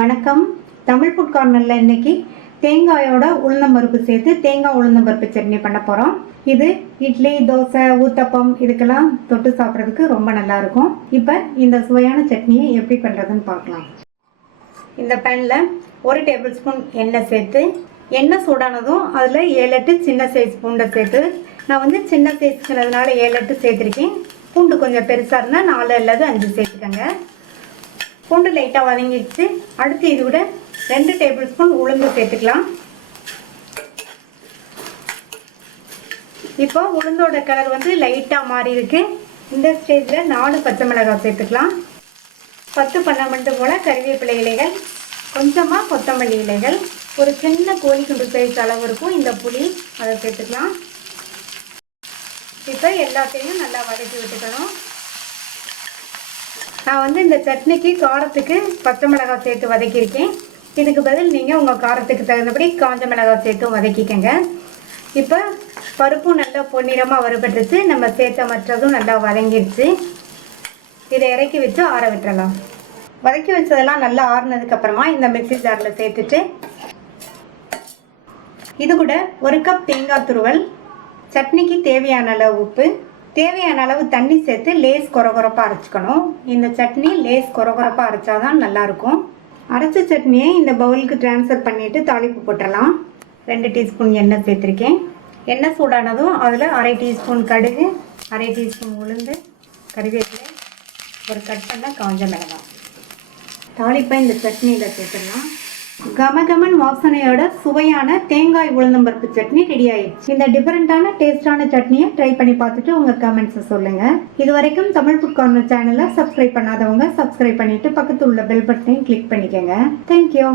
வணக்கம். தமிழ் ஃபுட் கார்னரில் இன்னைக்கு தேங்காயோட உளுந்தம்பருப்பு சேர்த்து தேங்காய் உளுந்தம்பருப்பு சட்னி பண்ண போகிறோம். இது இட்லி, தோசை, ஊத்தப்பம் இதுக்கெல்லாம் தொட்டு சாப்பிட்றதுக்கு ரொம்ப நல்லா இருக்கும். இப்போ இந்த சுவையான சட்னியை எப்படி பண்ணுறதுன்னு பார்க்கலாம். இந்த பேனில் 1 டேபிள் ஸ்பூன் எண்ணெய் சேர்த்து, எண்ணெய் சூடானதும் அதில் 7-8 சின்ன சைஸ் பூண்டை சேர்த்து, நான் வந்து சின்ன சைஸ்ங்கிறதுனால 7-8 சேர்த்துருக்கேன். பூண்டு கொஞ்சம் பெருசாக இருந்தால் 4 அல்லது 5 சேர்த்துக்கோங்க. பூண்டு லைட்டாக வதங்கிடுச்சு. அடுத்து இது கூட 2 டேபிள் ஸ்பூன் உளுந்து சேர்த்துக்கலாம். இப்போ உளுந்தோட கலர் வந்து லைட்டாக மாறி இருக்கு. இந்த ஸ்டேஜில் 4 பச்சை மிளகாய் சேர்த்துக்கலாம். 10-12 போல் கறிவேப்பிலை இலைகள், கொஞ்சமாக கொத்தமல்லி இலைகள், ஒரு சின்ன கோழி குண்டு சைஸ் அளவு இருக்கும் இந்த புளி, அதை சேர்த்துக்கலாம். இப்போ எல்லாத்தையும் நல்லா வதக்கி விட்டுக்கணும். நான் வந்து இந்த சட்னிக்கு காரத்துக்கு பச்சை மிளகாய் சேர்த்து வதக்கியிருக்கேன். இதுக்கு பதில் நீங்கள் உங்கள் காரத்துக்கு தகுந்தபடி காஞ்ச மிளகாய் சேர்த்தும் வதக்கிக்கங்க. இப்போ பருப்பும் நல்லா பொன்னிறமாக வறுபட்டுருச்சு. நம்ம சேர்த்த மற்றதும் நல்லா வதங்கிடுச்சு. இதை இறக்கி வச்சு ஆற விட்டுறலாம். வதக்கி வச்சதெல்லாம் நல்லா ஆறுனதுக்கப்புறமா இந்த மிக்ஸி ஜாரில் சேர்த்துட்டு, இது கூட 1 கப் தேங்காய் துருவல், சட்னிக்கு தேவையான அளவு உப்பு, தேவையான அளவு தண்ணி சேர்த்து லேஸ் கொரகொரப்பாக அரைச்சிக்கணும். இந்த சட்னி லேஸ் கொரகொரப்பாக அரைச்சாதான் நல்லாயிருக்கும். அரைச்ச சட்னியை இந்த பவுலுக்கு ட்ரான்ஸ்ஃபர் பண்ணிவிட்டு தாளிப்பு போட்டுடலாம். 2 டீஸ்பூன் எண்ணெய் சேர்த்துருக்கேன். எண்ணெய் சூடானதும் அதில் 1/2 டீஸ்பூன் கடுகு, 1/2 டீஸ்பூன் உளுந்து, கறிவேப்பிலை, ஒரு கட் பண்ண காஞ்ச மிளகாய், தாளிப்பை இந்த சட்னியில் சேர்த்துடலாம். கமகமன் வாசனையோட சுவையான தேங்காய் உளுந்தம்பருப்பு சட்னி ரெடி ஆயிடுச்சு. இந்த டிஃபரெண்டான டேஸ்டான சட்னியை ட்ரை பண்ணி பார்த்துட்டு உங்க கமெண்ட்ஸை சொல்லுங்க. இது வரைக்கும் தமிழ் ஃபுட் கார்னர் சேனலை சப்ஸ்கிரைப் பண்ணாதவங்க சப்ஸ்கிரைப் பண்ணிட்டு பக்கத்துல உள்ள பெல் பட்டனையும் கிளிக் பண்ணிக்கோங்க. தேங்க்யூ.